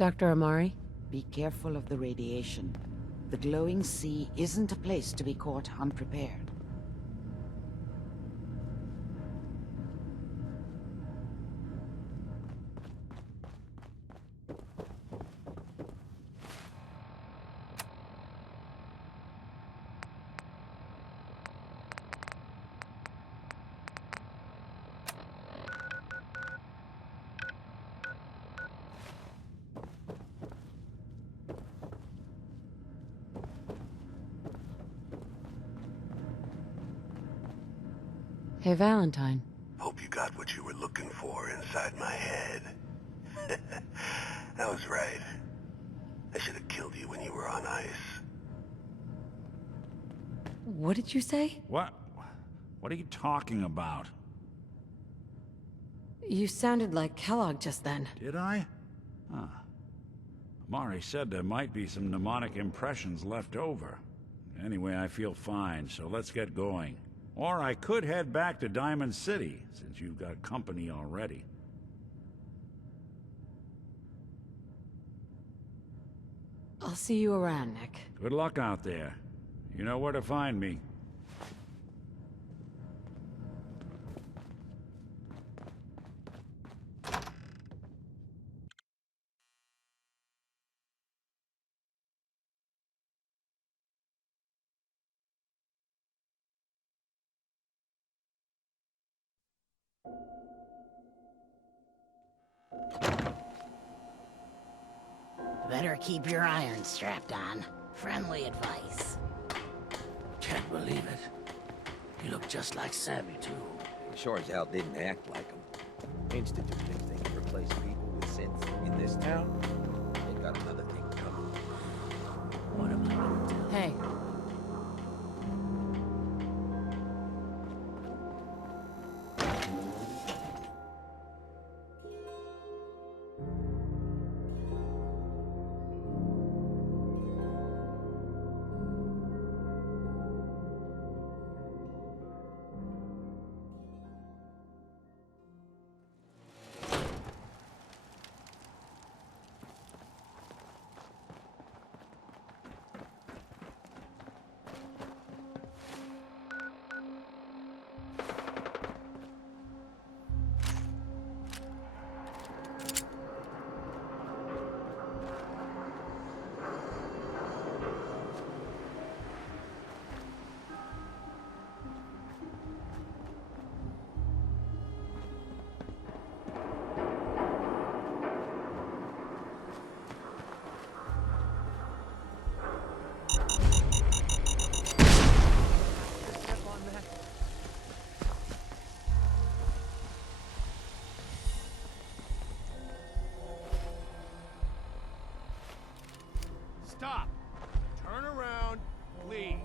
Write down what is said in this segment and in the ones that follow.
Dr. Amari? Be careful of the radiation. The glowing sea isn't a place to be caught unprepared. Hey, Valentine. Hope you got what you were looking for inside my head. I was right. I should have killed you when you were on ice. What did you say? What? What are you talking about? You sounded like Kellogg just then. Did I? Huh. Amari said there might be some mnemonic impressions left over. Anyway, I feel fine, so let's get going. Or I could head back to Diamond City, since you've got company already. I'll see you around, Nick. Good luck out there. You know where to find me. Better keep your iron strapped on. Friendly advice. Can't believe it. You look just like Sammy, too. Sure as hell didn't act like them. Institute thinks they can replace people with sense in this town. They got another thing coming. What am I gonna do? Hey. Stop! Turn around, please.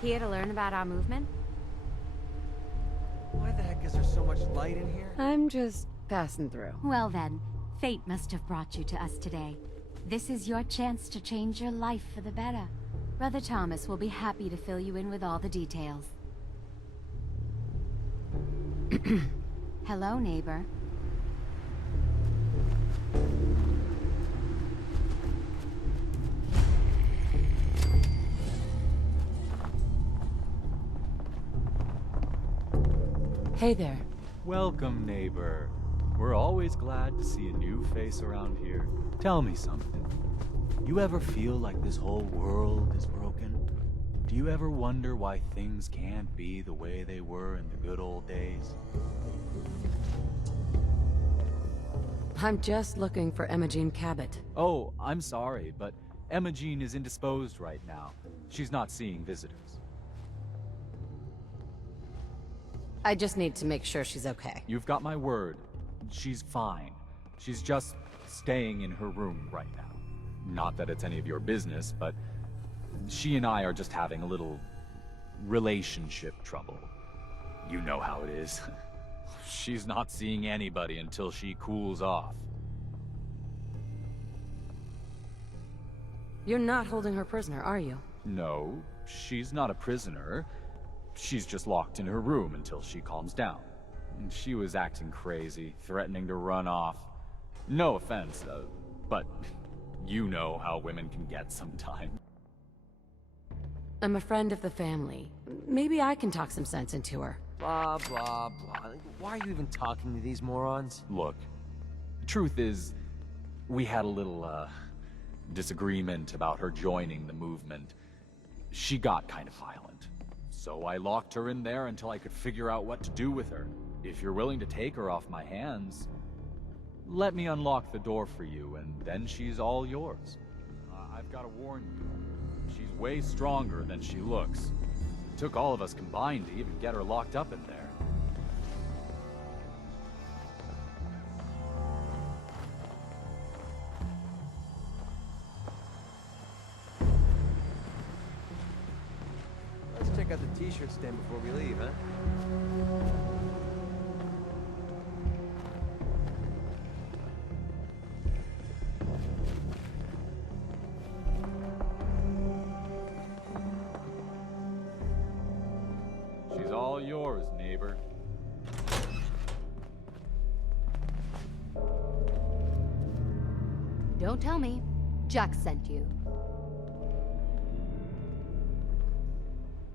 Here to learn about our movement? Why the heck is there so much light in here? I'm just passing through. Well then, fate must have brought you to us today. This is your chance to change your life for the better. Brother Thomas will be happy to fill you in with all the details. Hello, neighbor. Hey there. Welcome, neighbor. We're always glad to see a new face around here. Tell me something. You ever feel like this whole world is broken? Do you ever wonder why things can't be the way they were in the good old days? I'm just looking for Emogene Cobot. Oh, I'm sorry, but Emogene is indisposed right now. She's not seeing visitors. I just need to make sure she's okay. You've got my word. She's fine. She's just staying in her room right now. Not that it's any of your business, but she and I are just having a little relationship trouble. You know how it is. She's not seeing anybody until she cools off. You're not holding her prisoner, are you? No, she's not a prisoner. She's just locked in her room until she calms down. She was acting crazy, threatening to run off. No offense, but you know how women can get sometimes. I'm a friend of the family. Maybe I can talk some sense into her. Blah, blah, blah. Why are you even talking to these morons? Look, the truth is, we had a little, disagreement about her joining the movement. She got kind of violent. So I locked her in there until I could figure out what to do with her. If you're willing to take her off my hands, let me unlock the door for you, and then she's all yours. I've got to warn you, she's way stronger than she looks. It took all of us combined to even get her locked up in there. Let's check out the t-shirt stand before we leave, huh? She's all yours, neighbor. Don't tell me. Jack sent you.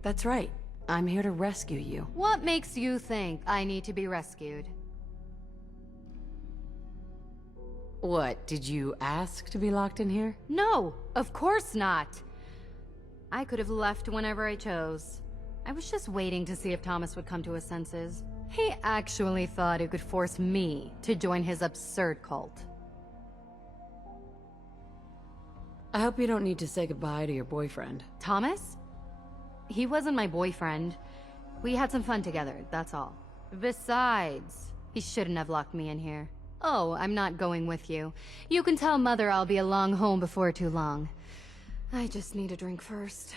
That's right. I'm here to rescue you. What makes you think I need to be rescued? What, did you ask to be locked in here? No, of course not. I could have left whenever I chose. I was just waiting to see if Thomas would come to his senses. He actually thought he could force me to join his absurd cult. I hope you don't need to say goodbye to your boyfriend. Thomas? He wasn't my boyfriend. We had some fun together, that's all. Besides, he shouldn't have locked me in here. Oh, I'm not going with you. You can tell Mother I'll be along home before too long. I just need a drink first.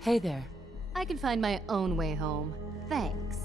Hey there. I can find my own way home. Thanks.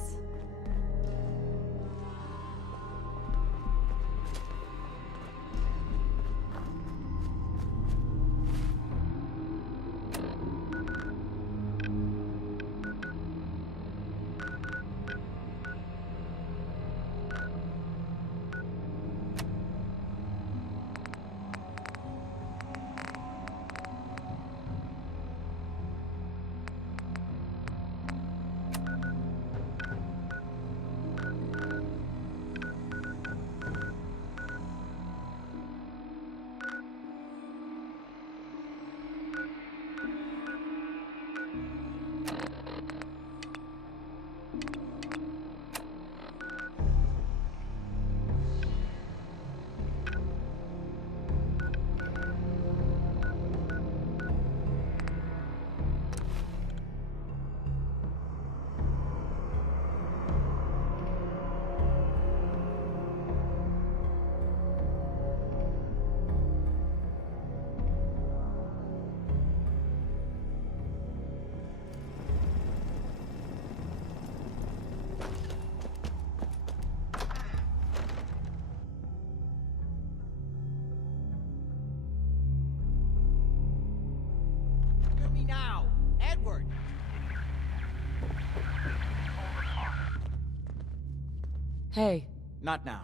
Hey. Not now.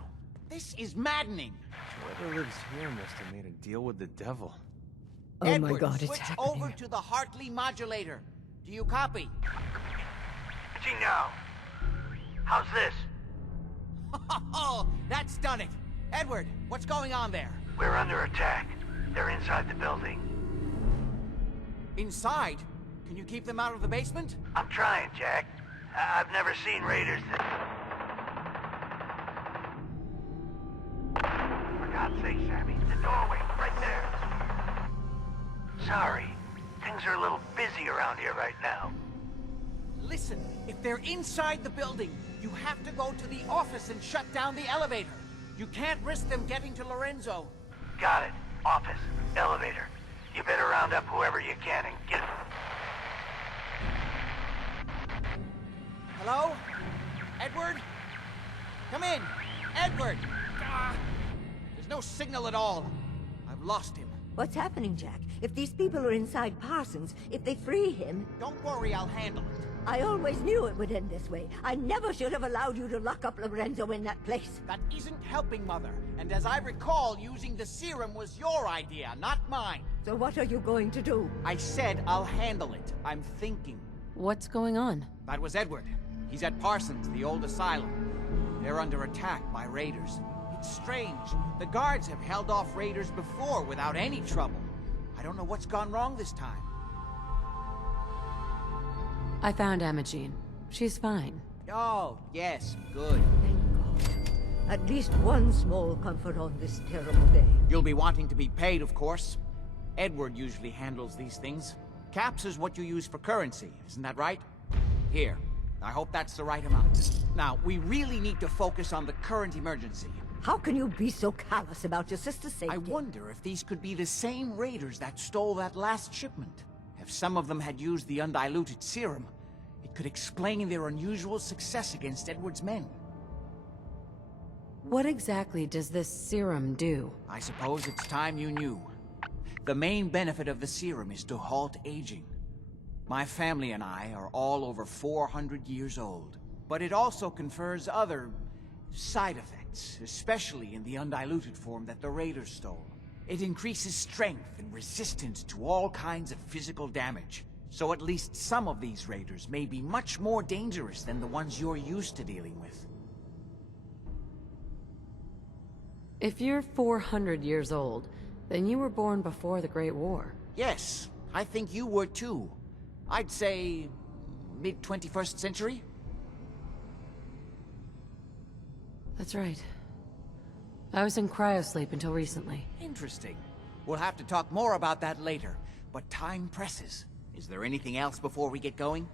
This is maddening. Whoever lives here must have made a deal with the devil. Oh Edward, my god, it's switch happening. over to the Hartley modulator. Do you copy? See now. How's this? Oh, that's done it. Edward, what's going on there? We're under attack. They're inside the building. Inside? Can you keep them out of the basement? I'm trying, Jack. I've never seen raiders that... For God's sake, Sammy, the doorway, right there. Sorry. Things are a little busy around here right now. Listen, if they're inside the building, you have to go to the office and shut down the elevator. You can't risk them getting to Lorenzo. Got it. Office. Elevator. You better round up whoever you can and get... Hello? Edward? Come in. Edward! There's no signal at all. I've lost him. What's happening, Jack? If these people are inside Parsons, if they free him... Don't worry, I'll handle it. I always knew it would end this way. I never should have allowed you to lock up Lorenzo in that place. That isn't helping, Mother. And as I recall, using the serum was your idea, not mine. So what are you going to do? I said I'll handle it. I'm thinking. What's going on? That was Edward. He's at Parsons, the old asylum. They're under attack by raiders. It's strange. The guards have held off raiders before without any trouble. I don't know what's gone wrong this time. I found Emogene. She's fine. Oh, yes, good. Thank God. At least one small comfort on this terrible day. You'll be wanting to be paid, of course. Edward usually handles these things. Caps is what you use for currency, isn't that right? Here. I hope that's the right amount. Now, we really need to focus on the current emergency. How can you be so callous about your sister's safety? I wonder if these could be the same raiders that stole that last shipment. If some of them had used the undiluted serum, it could explain their unusual success against Edward's men. What exactly does this serum do? I suppose it's time you knew. The main benefit of the serum is to halt aging. My family and I are all over 400 years old. But it also confers other side effects, especially in the undiluted form that the raiders stole. It increases strength and resistance to all kinds of physical damage. So at least some of these raiders may be much more dangerous than the ones you're used to dealing with. If you're 400 years old, then you were born before the Great War. Yes, I think you were too. I'd say mid-21st century? That's right. I was in cryosleep until recently. Interesting. We'll have to talk more about that later, but time presses. Is there anything else before we get going?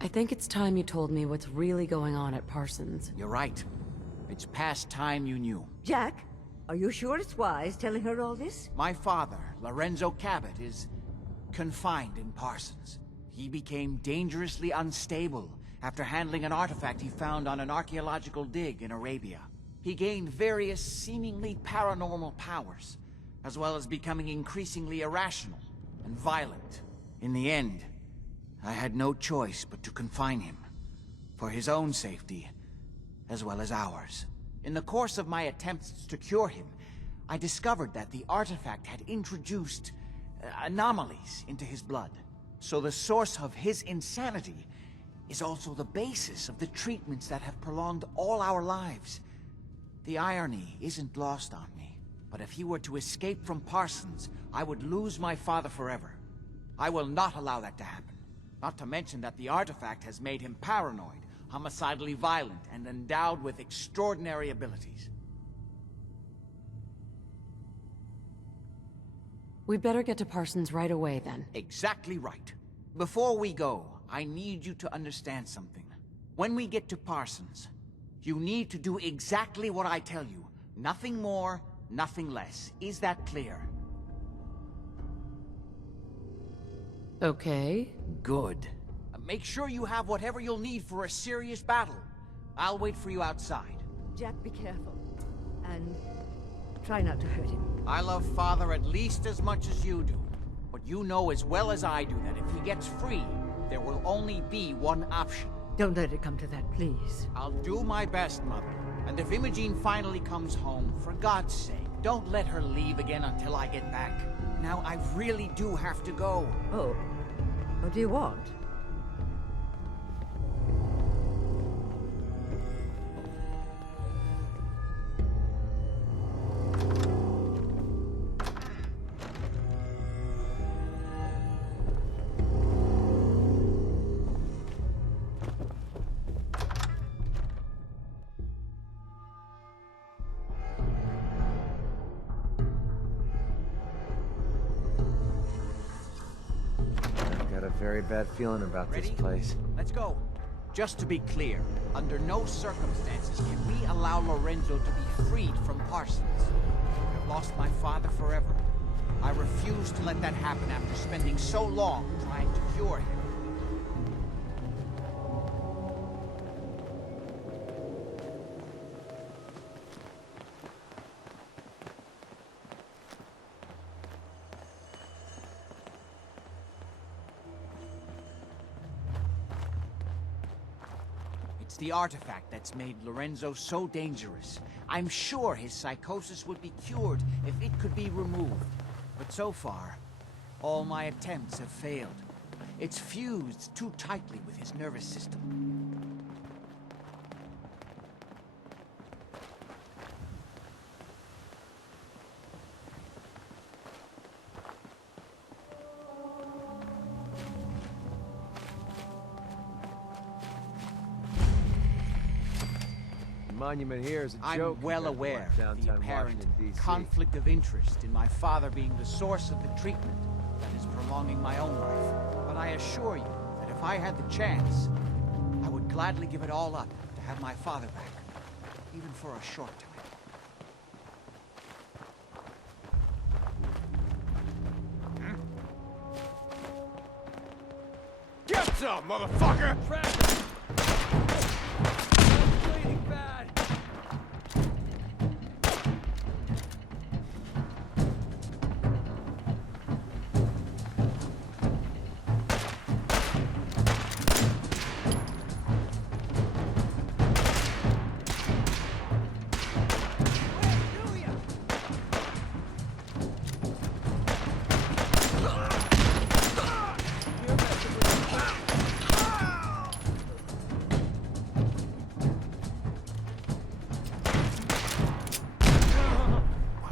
I think it's time you told me what's really going on at Parsons. You're right. It's past time you knew. Jack, are you sure it's wise telling her all this? My father, Lorenzo Cobot, is confined in Parsons. He became dangerously unstable after handling an artifact he found on an archaeological dig in Arabia. He gained various seemingly paranormal powers, as well as becoming increasingly irrational and violent. In the end, I had no choice but to confine him, for his own safety, as well as ours. In the course of my attempts to cure him, I discovered that the artifact had introduced anomalies into his blood. So the source of his insanity is also the basis of the treatments that have prolonged all our lives. The irony isn't lost on me, but if he were to escape from Parsons, I would lose my father forever. I will not allow that to happen. Not to mention that the artifact has made him paranoid, homicidally violent, and endowed with extraordinary abilities. We'd better get to Parsons right away, then. Exactly right. Before we go, I need you to understand something. When we get to Parsons, you need to do exactly what I tell you. Nothing more, nothing less. Is that clear? Okay. Good. Make sure you have whatever you'll need for a serious battle. I'll wait for you outside. Jack, be careful. And try not to hurt him. I love Father at least as much as you do. But you know as well as I do that if he gets free, there will only be one option. Don't let it come to that, please. I'll do my best, Mother. And if Emogene finally comes home, for God's sake, don't let her leave again until I get back. Now, I really do have to go. Oh. What do you want? very bad feeling about this place. Let's go. Just to be clear, under no circumstances can we allow Lorenzo to be freed from Parsons. I've lost my father forever. I refuse to let that happen after spending so long trying to cure him. It's the artifact that's made Lorenzo so dangerous. I'm sure his psychosis would be cured if it could be removed. But so far, all my attempts have failed. It's fused too tightly with his nervous system. Monument here is a joke. I'm well aware of the apparent Washington, DC. conflict of interest in my father being the source of the treatment that is prolonging my own life. But I assure you that if I had the chance, I would gladly give it all up to have my father back, even for a short time. Get some, motherfucker! Bleeding bad.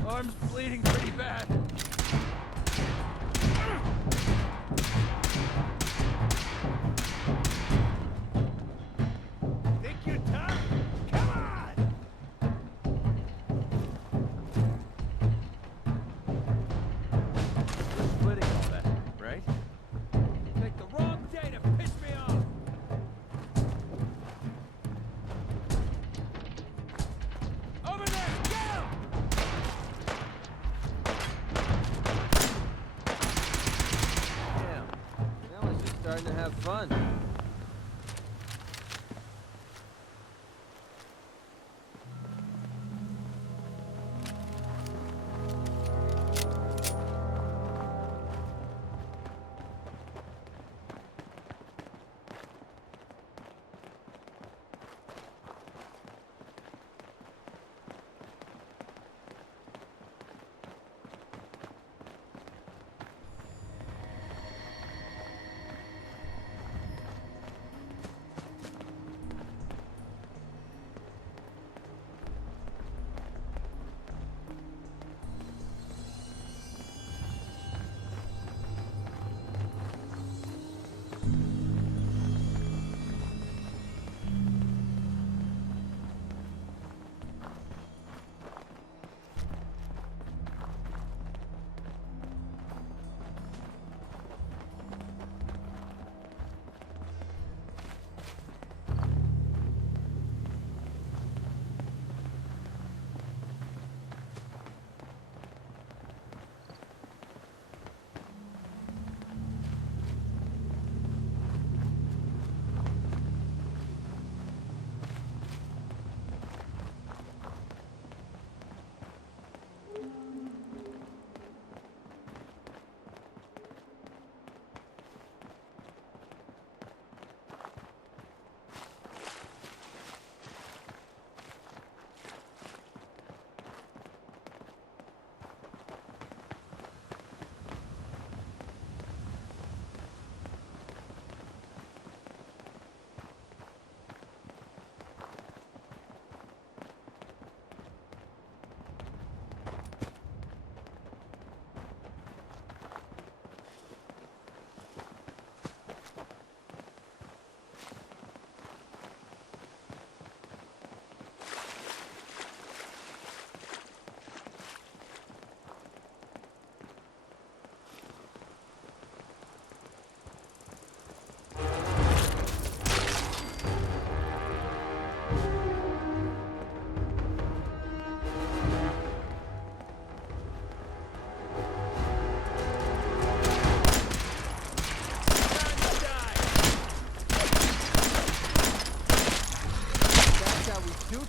Arm's bleeding pretty bad. Think you're tough? Come on! We're splitting all that, right? Picked the wrong day to piss me off! Over there! Get him! Damn. Now it's just starting to have fun.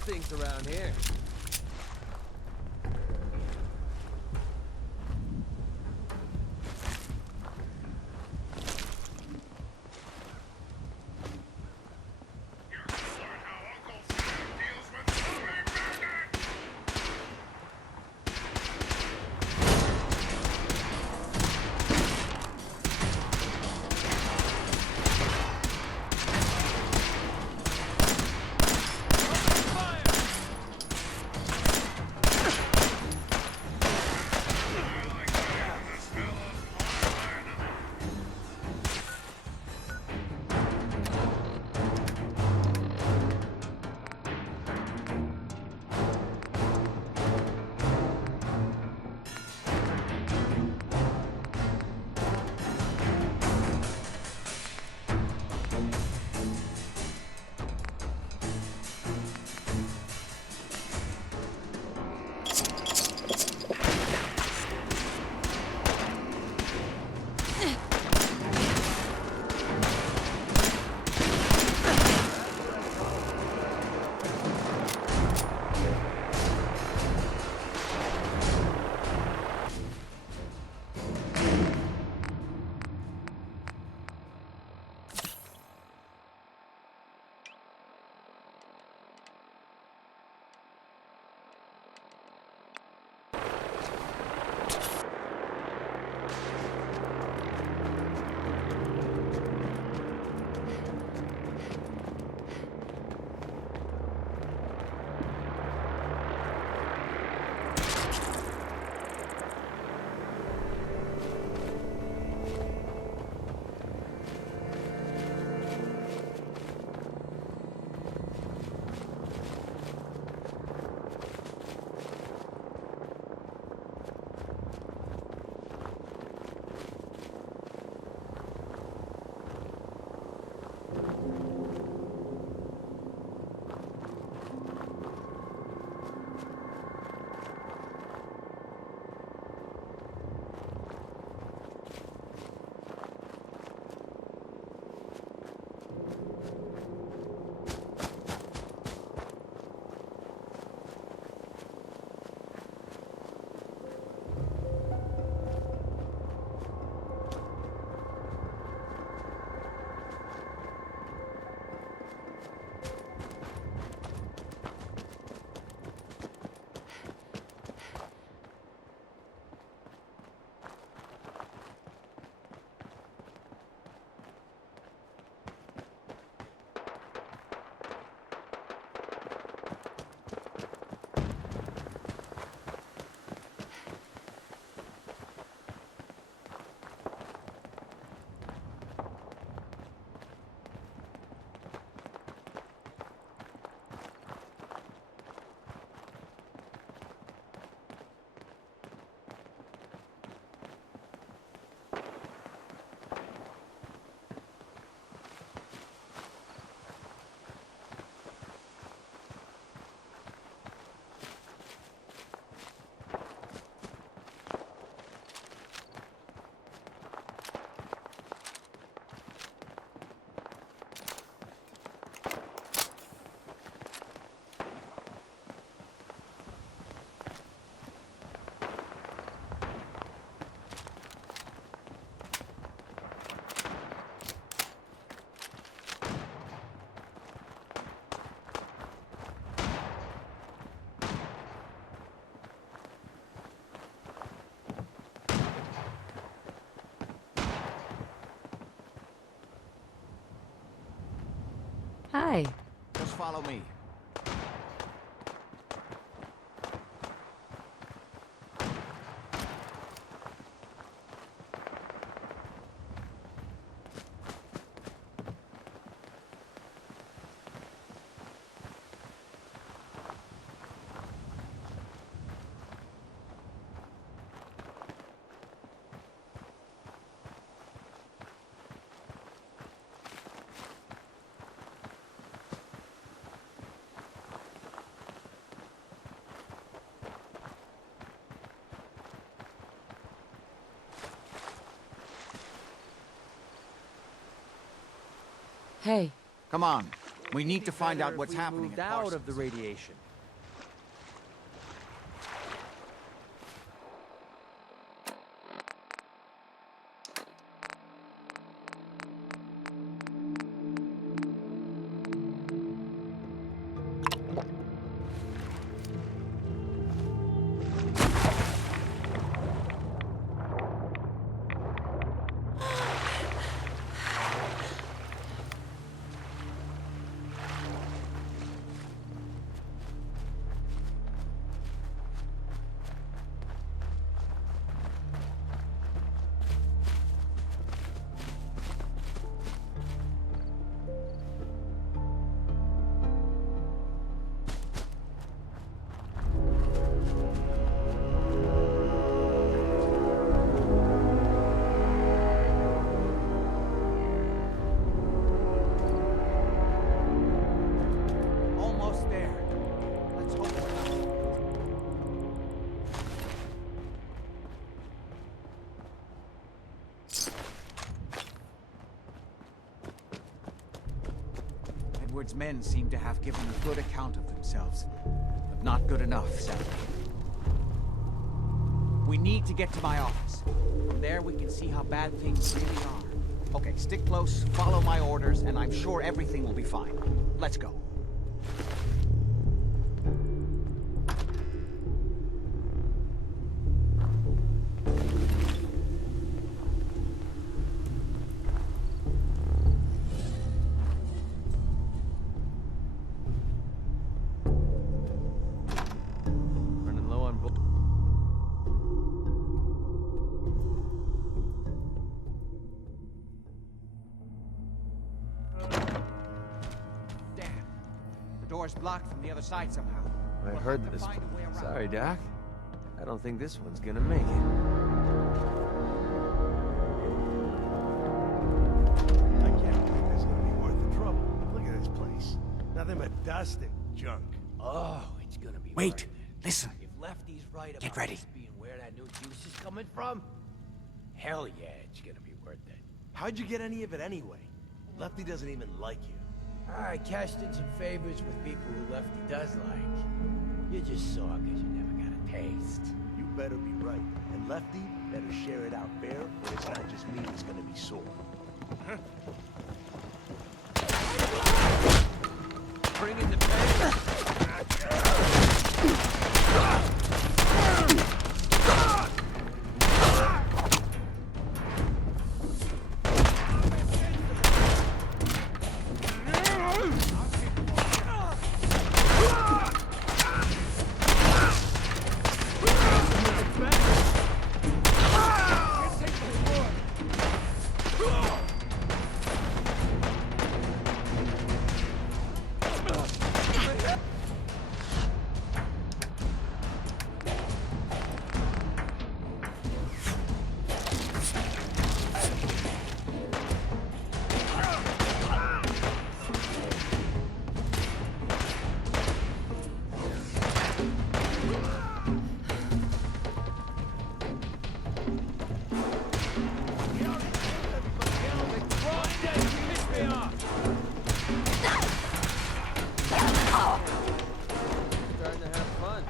stinks around here. Hi. Just follow me. Hey. Come on. We need to find out what's Better if we happening moved at out Parsons. of the radiation. Almost there. Let's hope we're not. Edward's men seem to have given a good account of themselves, but not good enough, sadly. We need to get to my office. From there, we can see how bad things really are. Okay, stick close, follow my orders, and I'm sure everything will be fine. Let's go. Running low on Damn. The door's blocked from the other side somehow. I We'll heard have to this. find a way around. Sorry, Doc. I don't think this one's gonna make it. I can't believe this is gonna be worth the trouble. Look at this place. Nothing but dust and junk. Oh, it's gonna be Wait, worth it. listen. If Lefty's right Get about ready. this being where that new juice is coming from, hell yeah, it's gonna be worth it. How'd you get any of it anyway? Lefty doesn't even like you. I cashed in some favors with people who Lefty does like. You just saw because you never got a taste. You better be right. And Lefty better share it out fair, or it's not just me that's gonna be sore. Bring in the pay. Starting to have fun.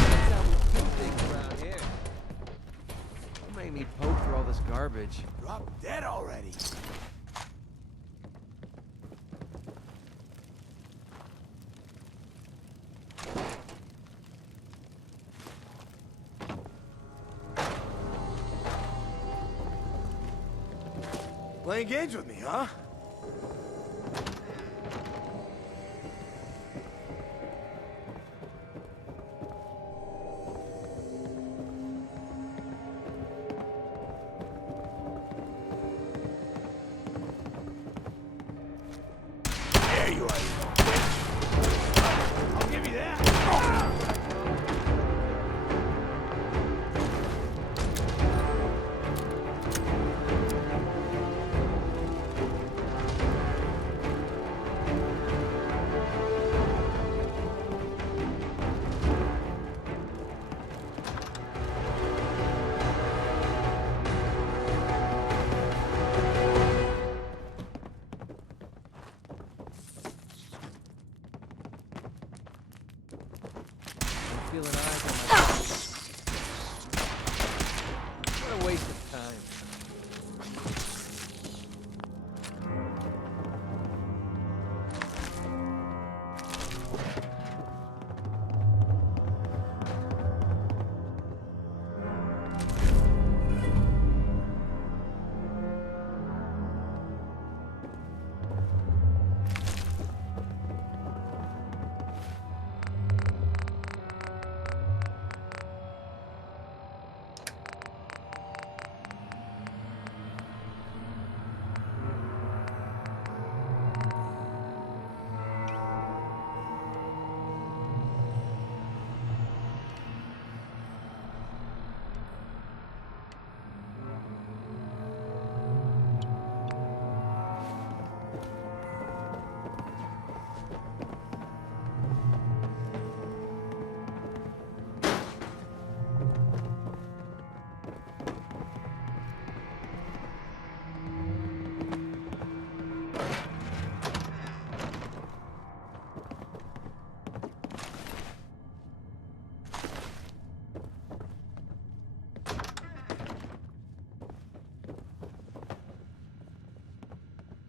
That's how we do things around here. Don't make me poke through all this garbage. Drop dead already. Playing games with me, huh? There you are, you little bitch. I'll give you that.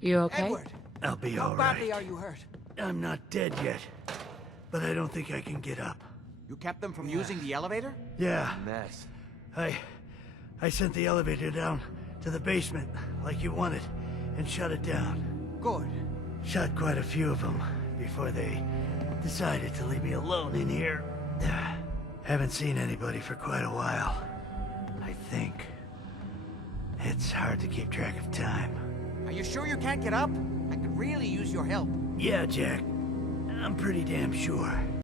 You okay? Edward! I'll be How all badly right. are you hurt? I'm not dead yet, but I don't think I can get up. You kept them from using the elevator? Yeah, Mess. I sent the elevator down to the basement like you wanted and shut it down. Good. Shot quite a few of them before they decided to leave me alone in here. Haven't seen anybody for quite a while. I think. It's hard to keep track of time. Are you sure you can't get up? I could really use your help. Yeah, Jack. I'm pretty damn sure.